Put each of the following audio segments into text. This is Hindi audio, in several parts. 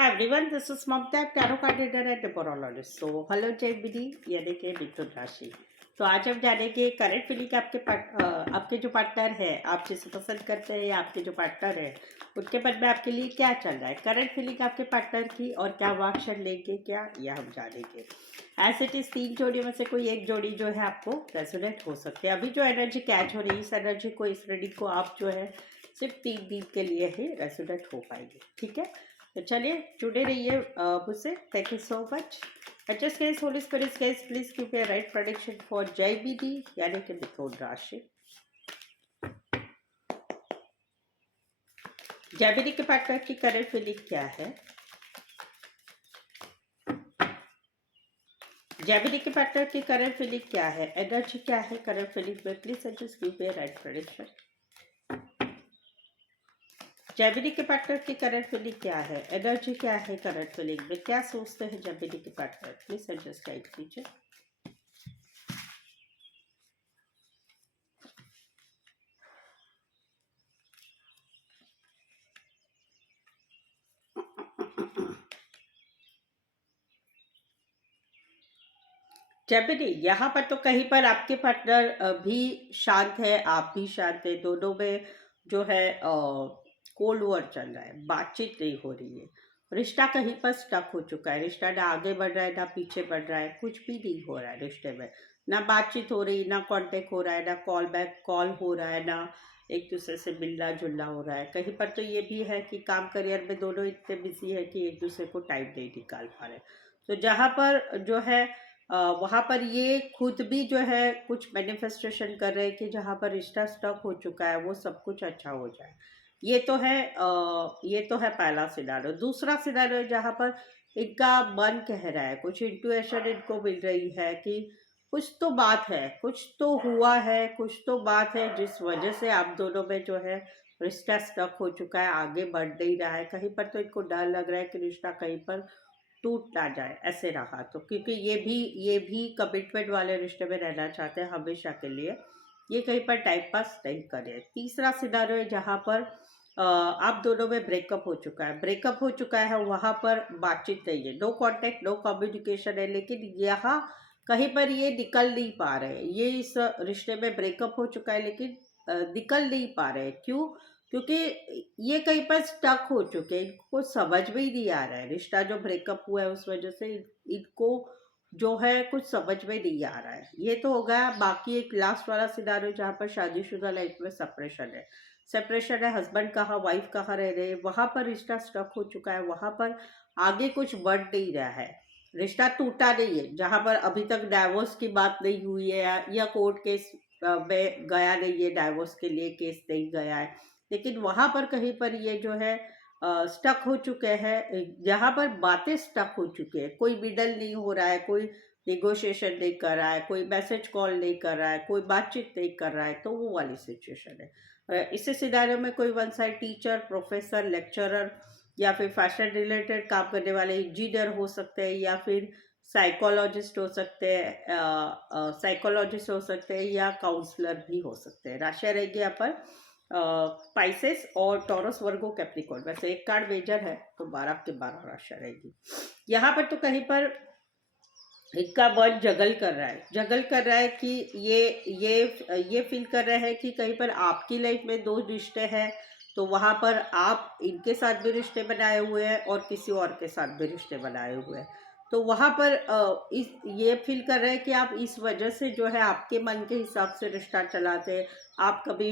Hi everyone, this is Mamta, Tarot card reader and numerologist. So, hello JBD, यानी कि मिथुन राशि। तो आज हम जानेंगे करंट फीलिंग आपके जो पार्टनर है, आप जिसे पसंद करते हैं या आपके जो पार्टनर है, उनके मन में आपके लिए क्या चल रहा है। करंट फीलिंग आपके पार्टनर की और क्या वो एक्शन लेंगे क्या, यह हम जानेंगे। एज इट इज 3 जोड़ी में से कोई एक जोड़ी जो है आपको रेजोनेट हो सकती है। अभी जो एनर्जी कैच हो रही है, इस एनर्जी को, इस रीडिंग को आप जो है सिर्फ 3 दिन के लिए ही रेजोनेट हो पाएंगे, ठीक है। तो चलिए जुड़े रहिए मुझसे। Thank you so much. HS case Holi spirit case please give a right prediction for JBD यानी कि मिथुन राशि। JBD के पार्टनर की करंट फीलिंग क्या है। JBD के पार्टनर की करंट फीलिंग क्या है, एनर्जी क्या है करंट फीलिंग में, please HS give a right prediction. JBD के पार्टनर की करंट फीलिंग क्या है, एनर्जी क्या है करंट फीलिंग में, क्या सोचते हैं JBD के पार्टनर, प्लीज एडजस्ट गाइड कीजिए। JBD यहाँ पर तो कहीं पर आपके पार्टनर भी शांत है, आप भी शांत है, दोनों में जो है कोल्ड वॉर चल रहा है, बातचीत नहीं हो रही है। रिश्ता कहीं पर स्टक हो चुका है, रिश्ता ना आगे बढ़ रहा है ना पीछे बढ़ रहा है, कुछ भी नहीं हो रहा है रिश्ते में। ना बातचीत हो रही, ना कांटेक्ट हो रहा है, ना कॉल बैक कॉल हो रहा है, ना एक दूसरे से मिलना जुलना हो रहा है। कहीं पर तो ये भी है कि काम करियर में दोनों इतने बिजी है कि एक दूसरे को टाइम नहीं निकाल पा रहे। तो जहाँ पर जो है वहाँ पर ये खुद भी जो है कुछ मैनिफेस्टेशन कर रहे हैं कि जहाँ पर रिश्ता स्टक हो चुका है वो सब कुछ अच्छा हो जाए। ये तो है पहला सिनारियो। दूसरा सिनारियो जहाँ पर इनका मन कह रहा है, कुछ इंट्यूएशन इनको मिल रही है कि कुछ तो बात है, कुछ तो हुआ है, कुछ तो बात है जिस वजह से आप दोनों में जो है रिश्ता स्टक हो चुका है, आगे बढ़ नहीं रहा है। कहीं पर तो इनको डर लग रहा है कि रिश्ता कहीं पर टूट ना जाए ऐसे रहा तो, क्योंकि ये भी कमिटमेंट वाले रिश्ते में रहना चाहते हैं हमेशा के लिए। ये कहीं पर टाइम पास नहीं करे। तीसरा सिनारियो है जहाँ पर आप दोनों में ब्रेकअप हो चुका है, ब्रेकअप हो चुका है, वहाँ पर बातचीत नहीं है, नो कांटेक्ट नो कम्युनिकेशन है, लेकिन यहाँ कहीं पर ये निकल नहीं पा रहे। ये इस रिश्ते में ब्रेकअप हो चुका है लेकिन निकल नहीं पा रहे। क्यों? क्योंकि ये कहीं पर स्टक हो चुके हैं, इनको समझ में ही नहीं आ रहा है। रिश्ता जो ब्रेकअप हुआ है उस वजह से इनको जो है कुछ समझ में नहीं आ रहा है। ये तो हो गया। बाकी एक लास्ट वाला सिनारियो जहाँ पर शादीशुदा लाइफ में सेपरेशन है, सेपरेशन है, हस्बैंड कहाँ वाइफ कहाँ रह रहे हैं, वहाँ पर रिश्ता स्टक हो चुका है, वहाँ पर आगे कुछ बढ़ नहीं रहा है, रिश्ता टूटा नहीं है। जहाँ पर अभी तक डाइवोर्स की बात नहीं हुई है या कोर्ट केस में गया नहीं है, डाइवोर्स के लिए केस नहीं गया है, लेकिन वहाँ पर कहीं पर ये जो है स्टक हो चुके हैं। जहाँ पर बातें स्टक हो चुके हैं, कोई मिडल नहीं हो रहा है, कोई निगोशिएशन नहीं कर रहा है, कोई मैसेज कॉल नहीं कर रहा है, कोई बातचीत नहीं कर रहा है, तो वो वाली सिचुएशन है। इसी सिनारियो में कोई one side teacher, professor, lecturer या फिर फैशन रिलेटेड काम करने वाले इंजीनियर हो सकते हैं, या फिर साइकोलॉजिस्ट हो सकते हैं, साइकोलॉजिस्ट हो सकते हैं, या काउंसलर भी हो सकते हैं। राशियाँ रहेगी यहाँ पर स्पाइसेस और टॉरस वर्गो कैप्रिकॉर्न। वैसे एक कार्ड मेजर है तो 12 के 12 राशियाँ रहेगी। यहाँ पर तो कहीं पर इनका मन जगल कर रहा है, जगल कर रहा है कि ये फील कर रहे हैं कि कहीं पर आपकी लाइफ में 2 रिश्ते हैं, तो वहाँ पर आप इनके साथ भी रिश्ते बनाए हुए हैं और किसी और के साथ भी रिश्ते बनाए हुए हैं। तो वहाँ पर ये फील कर रहे हैं कि आप इस वजह से जो है आपके मन के हिसाब से रिश्ता चलाते हैं। आप कभी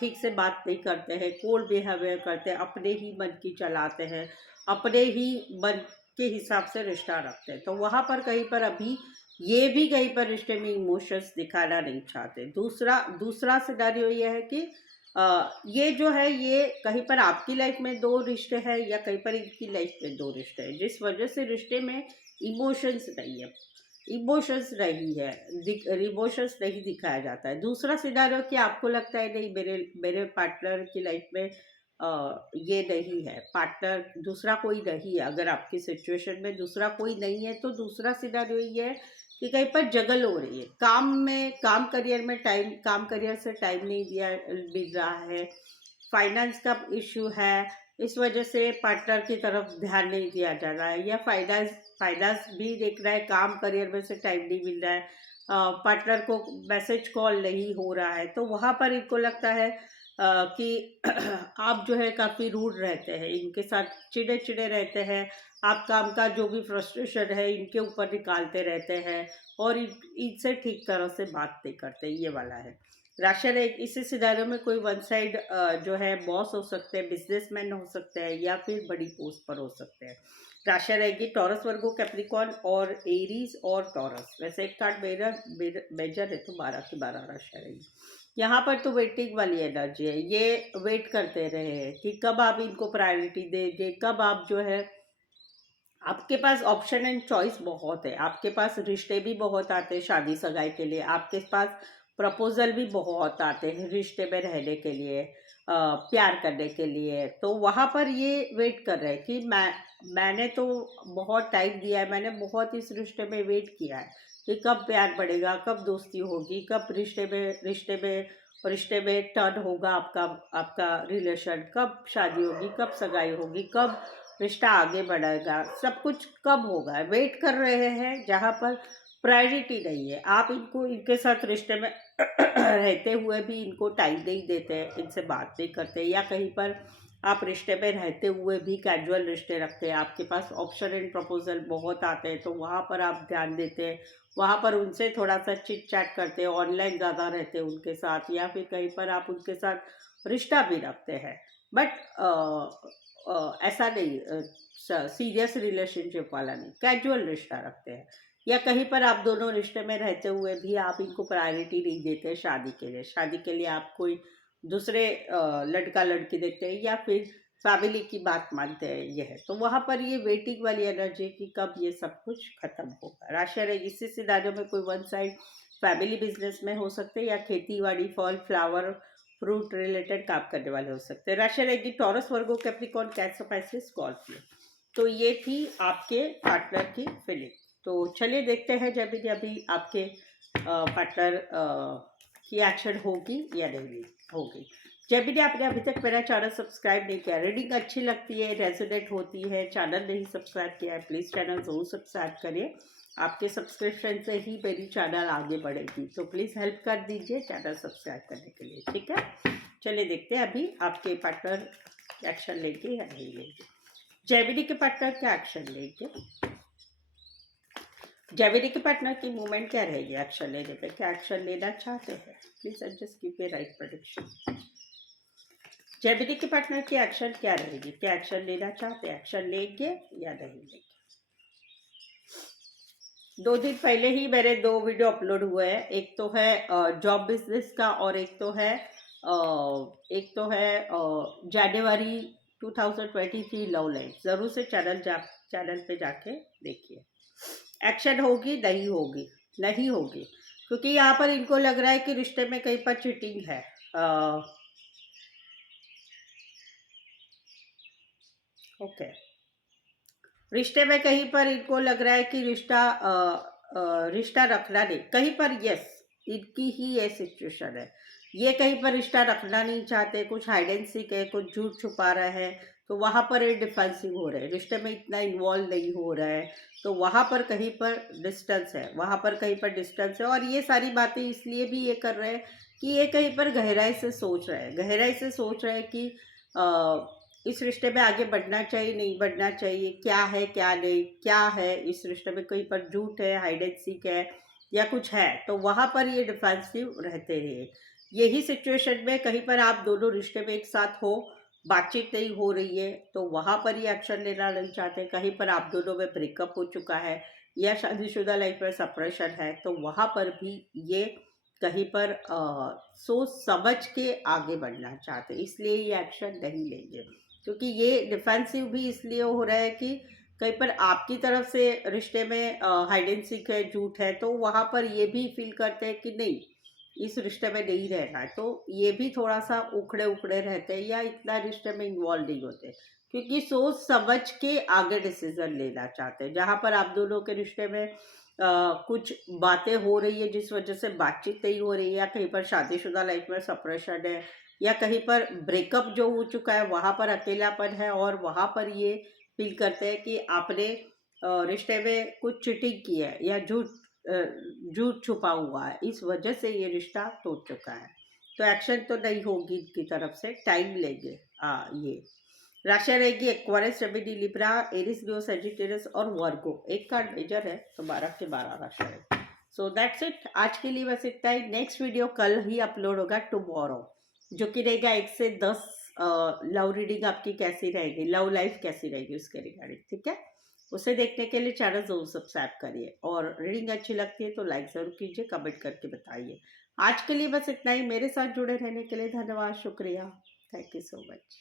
ठीक से बात नहीं करते हैं, कोल्ड बिहेवियर करते हैं, अपने ही मन की चलाते हैं, अपने ही मन के हिसाब से रिश्ता रखते हैं। तो वहाँ पर कहीं पर अभी ये भी कहीं पर रिश्ते में इमोशंस दिखाना नहीं चाहते। दूसरा दूसरा सिनारियो ये है कि ये जो है ये कहीं पर आपकी लाइफ में 2 रिश्ते हैं या कहीं पर इनकी लाइफ में 2 रिश्ते हैं, जिस वजह से रिश्ते में इमोशंस नहीं है, इमोशंस नहीं है, इमोशंस नहीं दिखाया जाता है। दूसरा सिनारियो कि आपको लगता है नहीं, मेरे मेरे पार्टनर की लाइफ में ये नहीं है, पार्टनर दूसरा कोई नहीं है। अगर आपकी सिचुएशन में दूसरा कोई नहीं है तो दूसरा सिनारियो ये है कि कहीं पर जगल हो रही है, काम करियर में टाइम, काम करियर से टाइम नहीं दिया मिल रहा है, फाइनेंस का इश्यू है, इस वजह से पार्टनर की तरफ ध्यान नहीं दिया जा रहा है, या फाइनेंस फाइनेंस भी देख रहा है, काम करियर में से टाइम नहीं मिल रहा है, पार्टनर को मैसेज कॉल नहीं हो रहा है, तो वहाँ पर इनको लगता है कि आप जो है काफ़ी रूड रहते हैं, इनके साथ चिड़े चिड़े रहते हैं, आप काम का जो भी फ्रस्ट्रेशन है इनके ऊपर निकालते रहते हैं, और इनसे ठीक तरह से बात नहीं करते, ये वाला है राशन। एक इसी सिनारियो में कोई वन साइड जो है बॉस हो सकते हैं, बिजनेसमैन हो सकते हैं, या फिर बड़ी पोस्ट पर हो सकते हैं। राशि रहेगी टॉरस, वर्गो, कैप्रिकॉर्न और एरीज और टॉरस। वैसे एक कार्ड मेरा मेजर है, तो 12 की 12 राशि रहेगी। यहाँ पर तो वेटिंग वाली एनर्जी है, ये वेट करते रहे हैं कि कब आप इनको प्रायोरिटी देंगे, कब आप जो है, आपके पास ऑप्शन एंड चॉइस बहुत है, आपके पास रिश्ते भी बहुत आते हैं शादी सगाई के लिए, आपके पास प्रपोजल भी बहुत आते हैं रिश्ते में रहने के लिए, प्यार करने के लिए। तो वहाँ पर ये वेट कर रहे हैं कि मैंने तो बहुत टाइम दिया है, मैंने बहुत इस रिश्ते में वेट किया है कि कब प्यार बढ़ेगा, कब दोस्ती होगी, कब रिश्ते में टर्न होगा आपका आपका रिलेशन, कब शादी होगी, कब सगाई होगी, कब रिश्ता आगे बढ़ेगा, सब कुछ कब होगा, वेट कर रहे हैं। जहाँ पर प्रायोरिटी नहीं है, आप इनको इनके साथ रिश्ते में रहते हुए भी इनको टाइम नहीं देते हैं, इनसे बात नहीं करते, या कहीं पर आप रिश्ते में रहते हुए भी कैजुअल रिश्ते रखते हैं, आपके पास ऑप्शन एंड प्रपोजल बहुत आते हैं, तो वहाँ पर आप ध्यान देते हैं, वहाँ पर उनसे थोड़ा सा चिट चैट करते हैं, ऑनलाइन ज़्यादा रहते हैं उनके साथ, या फिर कहीं पर आप उनके साथ रिश्ता भी रखते हैं, बट ऐसा नहीं सीरियस रिलेशनशिप वाला नहीं, कैजुअल रिश्ता रखते हैं, या कहीं पर आप दोनों रिश्ते में रहते हुए भी आप इनको प्रायोरिटी नहीं देते शादी के लिए, शादी के लिए आप कोई दूसरे लड़का लड़की देखते हैं, या फिर फैमिली की बात मानते हैं, ये है। तो वहाँ पर ये वेटिंग वाली एनर्जी कि कब ये सब कुछ खत्म होगा। राशि है इसी सिनारियो में कोई वन साइड फैमिली बिजनेस में हो सकते हैं, या खेती बाड़ी, फल फ्लावर फ्रूट रिलेटेड काम करने वाले हो सकते हैं। राशि रहेगी टॉरस, वर्गो, कैप्रिकॉर्न, कैंसर, पाइसेस, स्कॉर्पियो। तो ये थी आपके पार्टनर की फीलिंग। तो चलिए देखते हैं जब भी अभी आपके पार्टनर की एक्शन होगी या नहीं होगी। जब भी आपने अभी तक मेरा चैनल सब्सक्राइब नहीं किया, रीडिंग अच्छी लगती है, रेजोनेट होती है, चैनल नहीं सब्सक्राइब किया है, प्लीज़ चैनल ज़रूर सब्सक्राइब करिए। आपके सब्सक्रिप्शन से ही मेरी चैनल आगे बढ़ेगी, तो प्लीज़ हेल्प कर दीजिए चैनल सब्सक्राइब करने के लिए, ठीक है। चलिए देखते हैं अभी आपके पार्टनर एक्शन लेंगे या नहीं लेंगे। जेमिनी के पार्टनर क्या एक्शन लेंगे, जेमिनी के पार्टनर की मूवमेंट क्या रहेगी एक्शन लेने पे, क्या एक्शन लेना चाहते हैं, please just give a right prediction. Gemini के पार्टनर की एक्शन क्या रहेगी, क्या एक्शन लेना चाहते हैं, एक्शन लेंगे या नहीं लेंगे। 2 दिन पहले ही मेरे 2 वीडियो अपलोड हुए हैं, एक तो है जॉब बिजनेस का, और एक तो है जनवरी 2023 लव लाइफ। ज़रूर से चैनल पे जाके देखिए। एक्शन होगी नहीं होगी, नहीं होगी, क्योंकि यहाँ पर इनको लग रहा है कि रिश्ते में कहीं पर चीटिंग है। ओके, रिश्ते में कहीं पर इनको लग रहा है कि रिश्ता रखना नहीं, कहीं पर यस इनकी ही ये सिचुएशन है, ये कहीं पर रिश्ता रखना नहीं चाहते, कुछ हाइड एंड सीक है, कुछ झूठ छुपा रहे हैं, तो वहाँ पर ये डिफेंसिव हो रहे हैं, रिश्ते में इतना इन्वॉल्व नहीं हो रहा है, तो वहाँ पर कहीं पर डिस्टेंस है, वहाँ पर कहीं पर डिस्टेंस है। और ये सारी बातें इसलिए भी ये कर रहे हैं कि ये कहीं पर गहराई से सोच रहे हैं, गहराई से सोच रहे हैं कि इस रिश्ते में आगे बढ़ना चाहिए नहीं बढ़ना चाहिए, क्या है क्या नहीं, क्या है इस रिश्ते में, कहीं पर झूठ है, हाइड एंड सीक है, या कुछ है, तो वहाँ पर ये डिफेंसिव रहते रहे। यही सिचुएशन में कहीं पर आप दोनों रिश्ते में एक साथ हो, बातचीत नहीं हो रही है, तो वहाँ पर ये एक्शन लेना नहीं चाहते, कहीं पर आप दोनों में ब्रेकअप हो चुका है, या शादीशुदा लाइफ में सेपरेशन है, तो वहाँ पर भी ये कहीं पर सोच समझ के आगे बढ़ना चाहते, इसलिए ये एक्शन नहीं लेंगे। क्योंकि ये डिफेंसिव भी इसलिए हो रहा है कि कहीं पर आपकी तरफ से रिश्ते में हाइड एंड सीक है, झूठ है, तो वहाँ पर ये भी फील करते हैं कि नहीं इस रिश्ते में नहीं रहना है, तो ये भी थोड़ा सा उखड़े उखड़े रहते हैं, या इतना रिश्ते में इन्वॉल्व नहीं होते, क्योंकि सोच समझ के आगे डिसीजन लेना चाहते हैं। जहाँ पर आप दोनों के रिश्ते में कुछ बातें हो रही है जिस वजह से बातचीत नहीं हो रही है, या कहीं पर शादीशुदा लाइफ में सेपरेशन है, या कहीं पर ब्रेकअप जो हो चुका है वहाँ पर अकेलापन है और वहाँ पर ये फील करते हैं कि आपने रिश्ते में कुछ चीटिंग की है या झूठ छुपा हुआ है, इस वजह से ये रिश्ता टूट चुका है। तो एक्शन तो नहीं होगी इनकी तरफ से, टाइम लेंगे। ये राशि रहेगी एक्वारियस, जेमिनी, लिब्रा, एरिस, लियो, सजिटेरियस और वर्गो। एक कार्ड मेजर है तो 12 के 12 राशि है। सो दैट्स इट, आज के लिए बस इतना ही। नेक्स्ट वीडियो कल ही अपलोड होगा, टुमारो, जो कि रहेगा 1 से 10 लव रीडिंग आपकी कैसी रहेगी, लव लाइफ कैसी रहेगी उसके रिगार्डिंग, ठीक है। उसे देखने के लिए चैनल जरूर सब्सक्राइब करिए और रीडिंग अच्छी लगती है तो लाइक जरूर कीजिए, कमेंट करके बताइए। आज के लिए बस इतना ही। मेरे साथ जुड़े रहने के लिए धन्यवाद, शुक्रिया, थैंक यू सो मच।